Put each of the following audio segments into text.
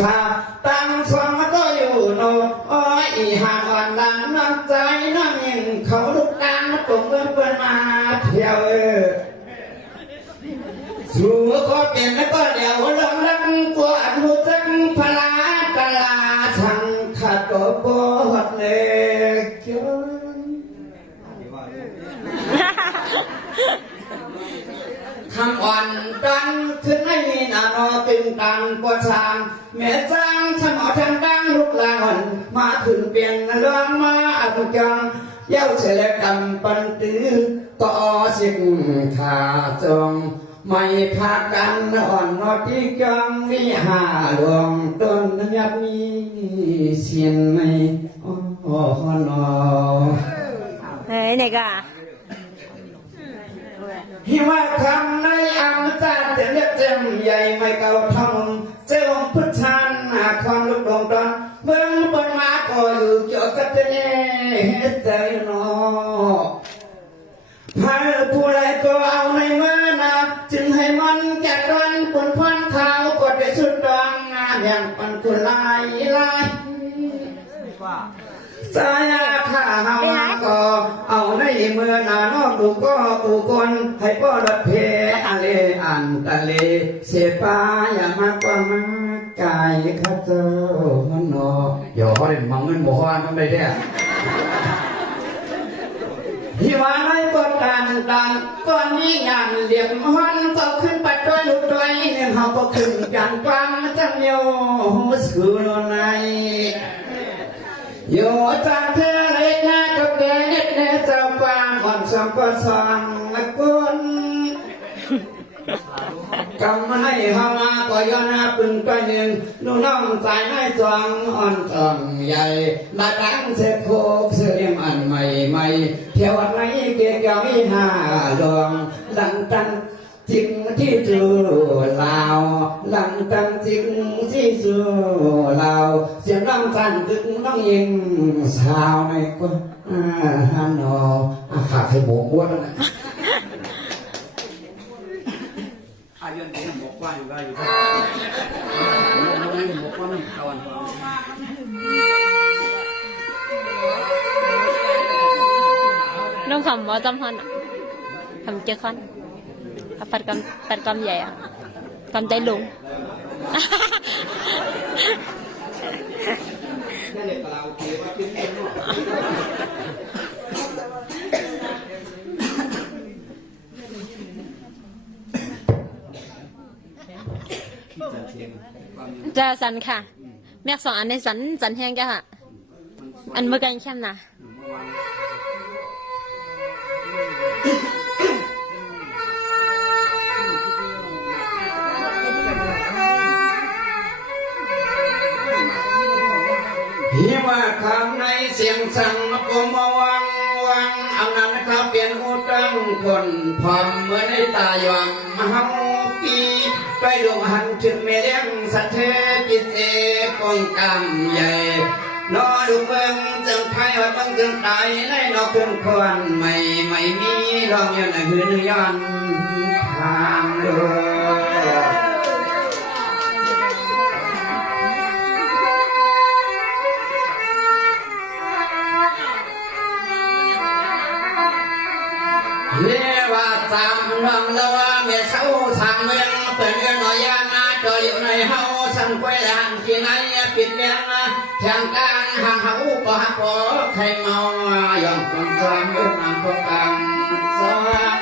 ชาตั้งสวงก็อยู่โนอ้อยอีหางอ่อนดังน้ำใจน้ำยิงเขาลูกกลางมาตกเพื่อนมาเที่ยวสู่ก็เปลี่ยนแล้วก็เดี๋ยวลงรักกวาดหูจักพลากลาชังขาดก็ปวดเลยคำอ่อนกันขึ้นให้นานอตึงตังปวดชางแม่จ้างฉันเอาทางดังลุกลางมาถึงเปลี่ยนเรื่องมาตุจังเย้าเฉลกำปันตื้อต่อสิ่งขาจงไม่พากันอ่อนนอที่กังมีหาดวงต้นยับมีเสียนไม่อ๋อนอเฮ้ยไหนกันหิมะทำในอัมจารย์เรียกเต็มใหญ่ไม่เก่าทองเจ้าพุทธันความลุกดงตอนเมืองบนมาก็อยู่เกี่ยวกับเจ้าใจนอพายผู้ไรก็เอาในมือนะจึงให้มันแก่ดวนปุ่นพันเท้ากดไปสุดดวงงานอย่างปันกุลายสายข้าเฮาก็เอาในมือนาน้องดูก็กูคนให้พ่อรถเพอะไรอันตะเลเสปาอย่ามากว่ามาไก่ข้าเจ้ามันนออย่าเขาเล่นมังเงินบ่ฮอนมันได้แท้ที่ว่าในบทการต่างก่อนนี้งานเลี้ยงฮอนก็ขึ้นปัดด้วยลูกด้วยหนึ่งเขาก็ขึ้นอย่างฟังจังโยสูโนในโยจากเธอเล็กน้าก็เกิดเนเจ้าความอ่อนสมก็สองละคนกำให้เฮามาก็ย้อนปึงไปหนึ่งนู่นน้องใจให้จวงอ่อนจองใหญ่มาตั้งเสพโคกเสื่อมอันใหม่เที่ยววันไหนเกี่ยวมีหาดวงหลังตั้งจริงที่จูลาวหลังตั้งจริงที่จูลาวเสียงน้องจันตึกน้องยิงสาวในกว่าฮันโนขาดให้โบกบ้วนนะอายุนี่หมกว่าอยู่ได้อยู่หมกว่ามันตอนน้องคำว่าจำพันคำเจ้าคันปัดกำใหญ่อะกำใจลุงจะสันค่ะแม่สองอันในสันแห้งจ้ะค่ะอันเมื่อกันเข้มนะหิมะคำในเสียงสั่งปมวังเอานั้นนะครับเปลี่ยนหูตั้งคนพร้อมเมื่อในตายอมเฮาปีไปดวงหันถึงเมเลี้ยงสัตเทกิเสกองกำใหญ่นอดูเบิ่งจึงไทยว่าบังจึงตายในนอกถึงคนไม่มีรองยันหืนย้อนทางเดินเรียว่าสามน้องละว่าเมียเช้าทางเมืองเป็นเรื่องน้อยยานาจอยอยู่ในเฮาสังเวยหันที่ไหนปิดเลี้ยงแทงกลางห่างเฮาก็หักบ่ใครเมาย่อมคนสามยุคนำพวกกันสอง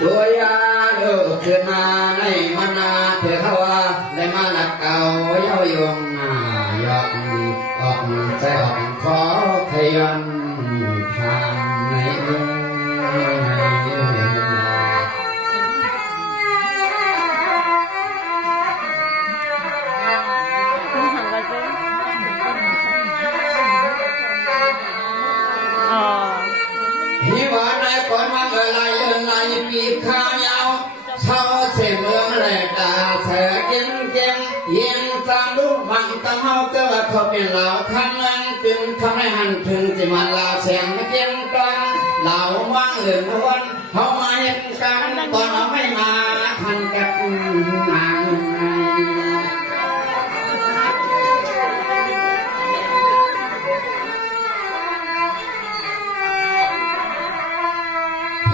ตัวยาเลิกขึ้นมาในมนาเถื่อเขาว่าได้มาหลักเก่าเย้ายงหยอกออกใจออกขอขยันทางในหิวานายก่อนมาเกิดลายปีกข้าวยาวเช่าเส้นเมืองแหลกตาเสือเก่งเย็นจามลูกบังตะเฮาเกิดเขาเป็นเหล่าคำนั้นจึงทำให้หันถึงที่มันลาแสงเก่งกลาง เหล่าว่างเหลืองวันเขามาเห็นกันตอนเราไม่มาทันกับนาง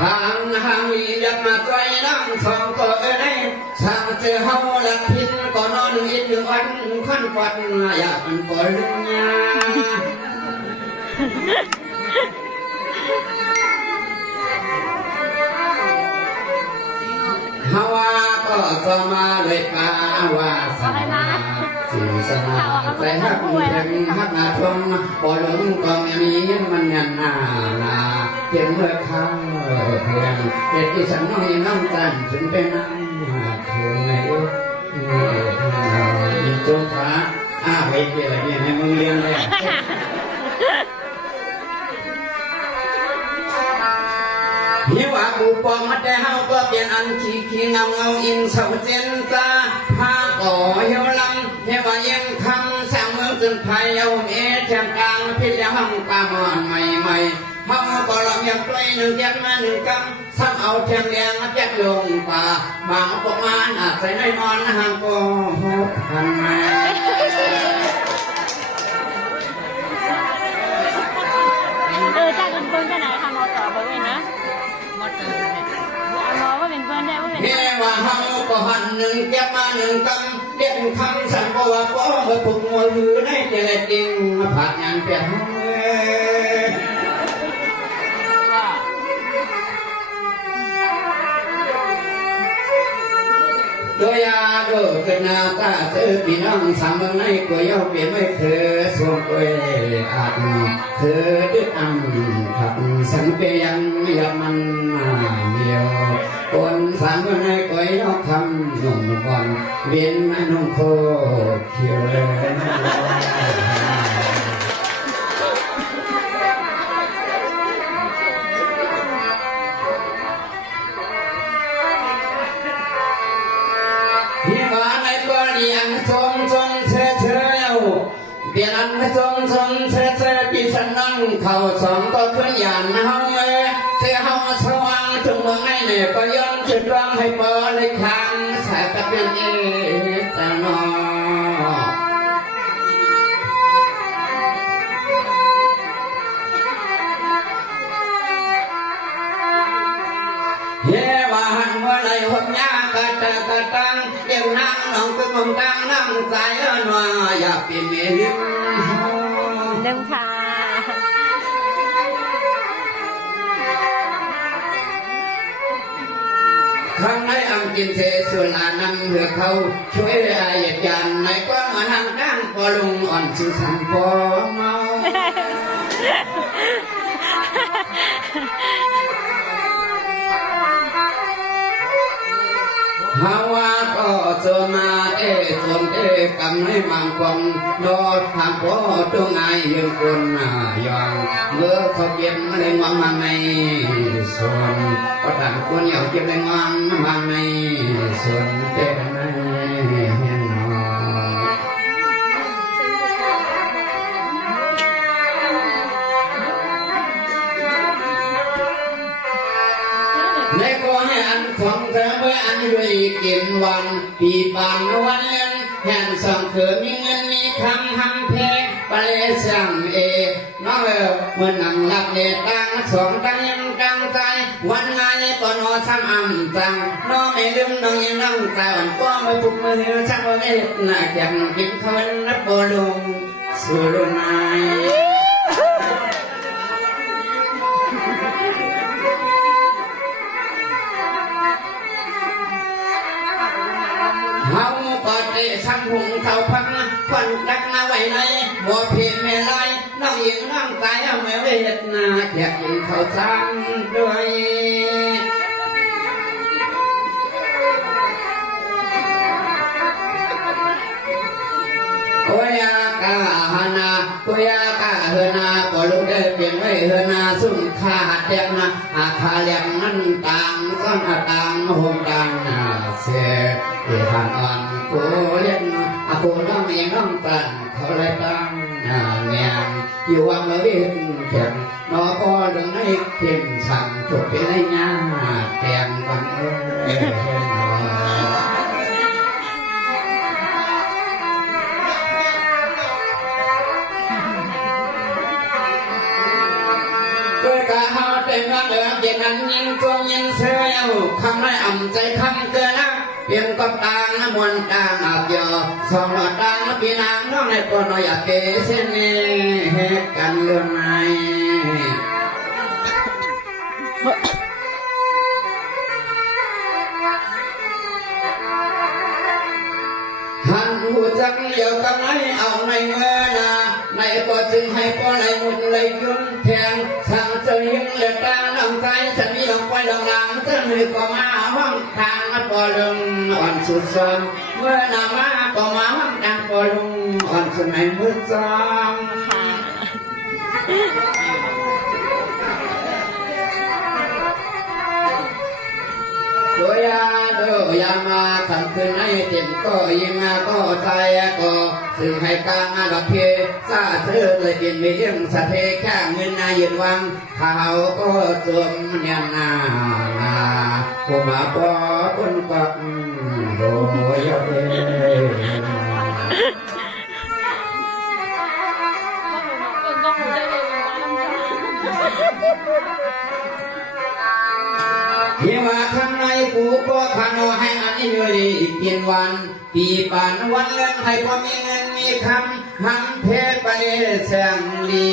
ทางหางอยากมาใจนั่งสองก็ได้ช่างเจอเฮาละพินก็นอนอีกวันขั้นปันอยากมันก็ลุงยาฮาวาก็จะมาเลยปาวาสนาสื่อสนาใจฮักถึงฮักอาทงปอหลงก็ไม่มีมันยันหน้าเพียงเมื่อข้าวเพียงเหตุที่ฉันน้อยน้องจันถึงเป็นน้ำถึงไงยินจงฟ้าเฮ้ยเกี่ยวอะไรเนี่ยให้มึงเลี้ยงเลยเฮียว่ากูปองมาแต่เฮาก็เปลี่ยนอันขี้เงาอินเสาเจนจ้าพาก่อเหี่ยวลำเฮียว่ายังคำสั่งเมืองจึงไทยเอาแถมกลางพิจห้องกามอนใหม่เฮาก็ลำยังไกลหนึ่งแยกมาหนึ่งกำซ้ำเอาเทียงแดงมาแยกลงป่าบางพวกมันอาจใส่ในนอนห่างก็หดทันไหมจ้าเป็นเพื่อนกันไหนทำเอาต่อไปเลยนะมองว่าเป็นเพื่อนได้ว่าเป็น เฮียว่าเฮาก็หันหนึ่งแยกมาหนึ่งกำเด็กคำสั่งก็ว่าป้อมาผูกมวยมือในเจริญจริงมาผักงานเปลี่ยนห้องโดยอาโดกันนาตาเจอพี่น้องสามเมืองในก๋วยเย่าเปลี่ยนไม่เคยสวมก๋วยอาจเคยดึกอันขับสังเกยังอยากมันเดียวคนสามเมืองในก๋วยเย่าคำหนุ่มก่อนเวียนนุ่งโคเขียวเลยยังชมเชยเปลี่ยนอันชมเชยปีสันนั่งเข่าสองก็ขึ้นอย่างเฮาเเสียเฮาสว่างถึงเมืองไอ้เนี่ยก็ย้อนจุดร้องให้เปิดเลยครั้งสายตะเป็นสนอเฮ้ว่าหันเมื่อไรหดยากระตังเดี๋ยวนั่งน้องก็มองกลางนั่งสายอันว่าอยากเป็นเมียลืมค่ะข้างในอังกินเสสุลานำเหือเขาช่วยอาเหตุการณ์ในกว้างมาทางด้านพอลุงอ่อนชื่อสังพอเมาฮาวาก็เจอมาส่วนกำให้มังกรโดดทางก็ตรงไงยืนคนอย่างเมื่อเขาเก็บในวังมังในส่วนก็ต่างคนอยากเก็บในวังมังในส่วนเต้นในเห็นหนอในก็ให้อันของเธอเมื่ออันด้วยกินวันปีบานวันเล่นแห่งสังเกิดมีเงินมีคำห้ำเพปะเลสังน้องเมื่อนั่งหลับเด็ดตังสองตังยังตังใจวันไงก็นอนซ้ำอ่ำจังน้องไม่ลืมน้องยังน้องใจวันก็ไม่ปุกมือช่างว่าไม่หนักอย่างกินข้าวนับโบลงสู่ลมไม้เฮาปฏิสังหุงเขาพังคนดักมาไว้ในบ่เพียงแม่ไรน้องยิงน้องตายเอาแม่เวทนาแขกยิงเขาซ้ำด้วยโอยากาหนาโอยากาเฮนาปลุกได้เปลี่ยนไว้เฮนาสุ่มขาดเดียงนะอาคาเลียงนั้นต่างซ้อนต่างโฮมต่างเสียที่ทางอ่อนกูเล่นกูน้องเองน้องตันเขาเลยตั้ง เงียงอยู่วังละเวียนแข็งนอพอเรื่องให้เข้มสั่งจบเป็นไอ้งาแกงวันกะเฮาเต็มรักเหลือเย็นนั้นยิงจวงยิงเสียวคำไรอ่ำใจคำเกินนะเพียงกับตางน้ำมนต์ตางอาบยอสองหลอดตางพี่นางน้องในตัวน้อยอยากเกเส้นนี้เหตุกันเรื่องไหนหันหูจักเดียวกับไหนเอาในเมื่อนาในก็จึงให้ก็ในมุดเลยยุ่นแทงสั่งเสียงเลือดตางน้ำใจฉันมีลงไปลงหลังเส้นมือก็มาห้องทางมาปอลุงอ่อนสุดซ้ำเมื่อนามาก็มาห้องทางปอลุงอ่อนสุดในมือซ้ำค่ะโดยาโดยามาทำคืนให้เต็มก็ยิงก็ใจก็ซึ่งให้กลางดอกเพียซาเสือเลยเป็นวิเลี้ยงสะเทแค่เงินนายืนวังเขาก็จมเนียนนาผู้มาปอคนก็โดยาเดเฮียว่าทำไรกูก็ขานอให้อันนี้เลยเปลี่ยนวันปีป่านวันเล่นให้พอมีเงินมีคำเทพไปเสียงลี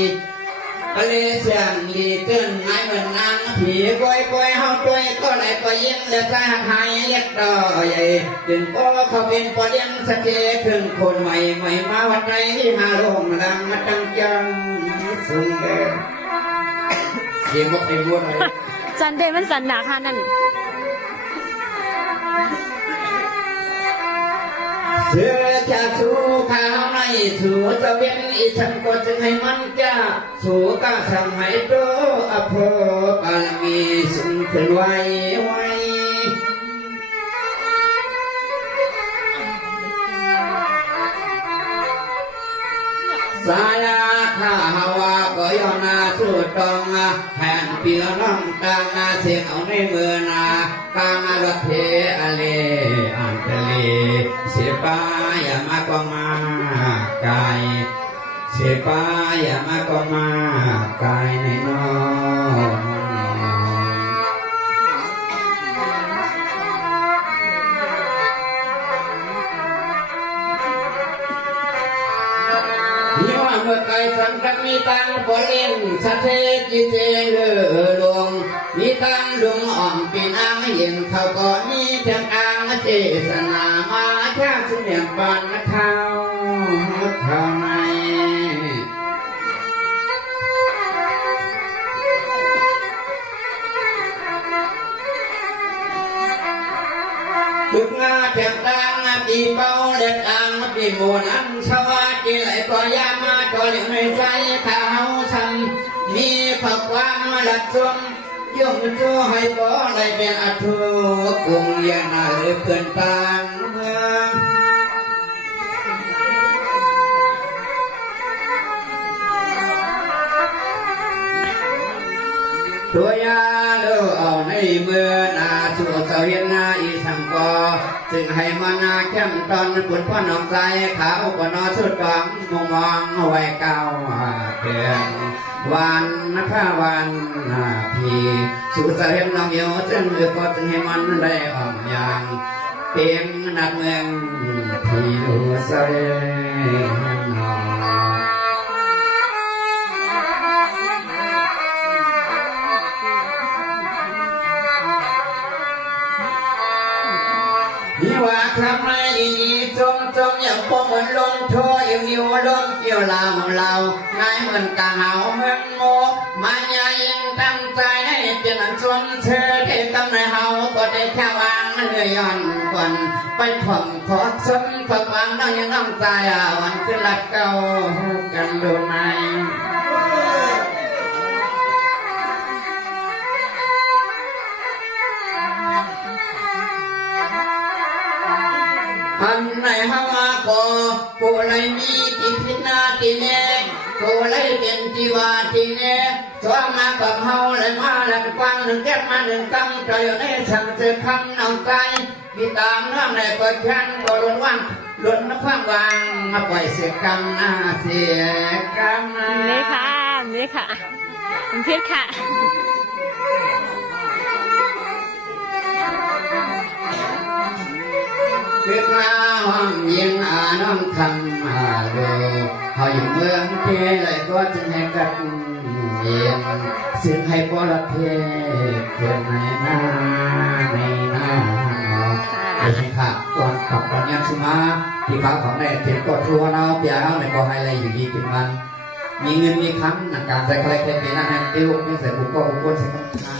ไปเสียงลีเตือนไงเหมือนนางผีกวยเฮาด้วยก็ไหนก็ยิ่งเลือดใจหายเล็กดอยใหญ่ถึงก็เขาเป็นปอเลี้ยงสะเกถึงคนใหม่มาวัดใจหาลงดังมาตั้งจังสุงเดเสียงบอกเป็นวัวอะไรสันเดมันสันหนาค่ะนั่นเสือจะสู้ข้าวในสู้จะเวียนอีฉันก็จึงให้มันจะสู้ก็ทำให้โตอภปารมีสุนขึ้นไว้สายาข้าฮาวาก็ยอนาสุดตองแผ่นปีละน้องตางเสียงเอาในมือนากางรถเทอเลอันทะเลเสียป้าอย่ามาก็มากายเสียป้าอย่ามาก็มากายในน้องเมื่อไก่สังกัดมีตังปอเลี้ยงสะเทจิเจเลือลวงมีตังดวงอ่อนปีนางเย็นเขาก็มีเพียงอ่างเจสนามาแค่เสียงปานเขาในบึกงาแข็งตังตีเป้าเล็ดอ่างตีโมนันสวัสดีไหลก็ยามาก็เลี้ยงในใจข้าวซ้ำมีผักความดัดซ้ำย่อมช่วยให้บ่ไหลเป็นอัฐกุงยานาเลยเพื่อนต่างเมืองตัวยาเลือเอาในเมื่อนาสุดเสวียนนาอีสังกอจึงให้มานาเข้มตอนปุ่นพ่อน้องใจขาวปนอสุดฟังมองไว้เก่าเดือนวันนะคะวันพีสุดเสวียนน้องเหี่ยวจึงเลือกก็จึงให้มันได้อ่อนยางเตียงนักเมืองที่ดูเสวียนนอนี่ว่าครับไม่ยีจมอย่างพวกเหมือนลมโชยอย่างนิ้วลมเกี่ยวลาวเราง่ายเหมือนกะเหาเหมือนโมมาใหญ่ยังตั้งใจให้เป็นอันชนเธอเทกำในเฮาก็ได้แค่วางเนื้อย่อนก่อนไปผ่องขอชมฝักวางน้องยังน้องใจวันขึ้นหลักเก่ากันดูไหมอันไหนฮาวาก็ผู้ไรมีที่พินาที่แนก กูเลยเป็นจีวาทีเนี้ยสวมมากับเฮาเลยมาหลังกว้างหนึ่งแก้มมาหนึ่งตั้งใจในสั่งเสพคำนำใจมีตามเรื่องในเปิดชั้นก็ล้นว่างล้นความวางมาปล่อยเสียกรรมหน้าเสียกรรม นี่ค่ะนี่ค่ะผมพิษค่ะ คิดว่าห้องยิงน้องคำดูเขาอยู่เมืองเทเลยก็จึงให้กันเยียงซึ่งให้ปลดเพเพื่อนในหน้าไอ้สิค่ะก่อนขับก่อนยังสุมาที่เขาของในเขียนกดทัวร์เราเปียเอาในก็ให้อะไรอยู่ดีกินมันมีเงินมีคำหนักการใส่ใครใครเป็นนั่นแหละติ้วไม่ใส่บุกก็บุกคนใส่คำทาง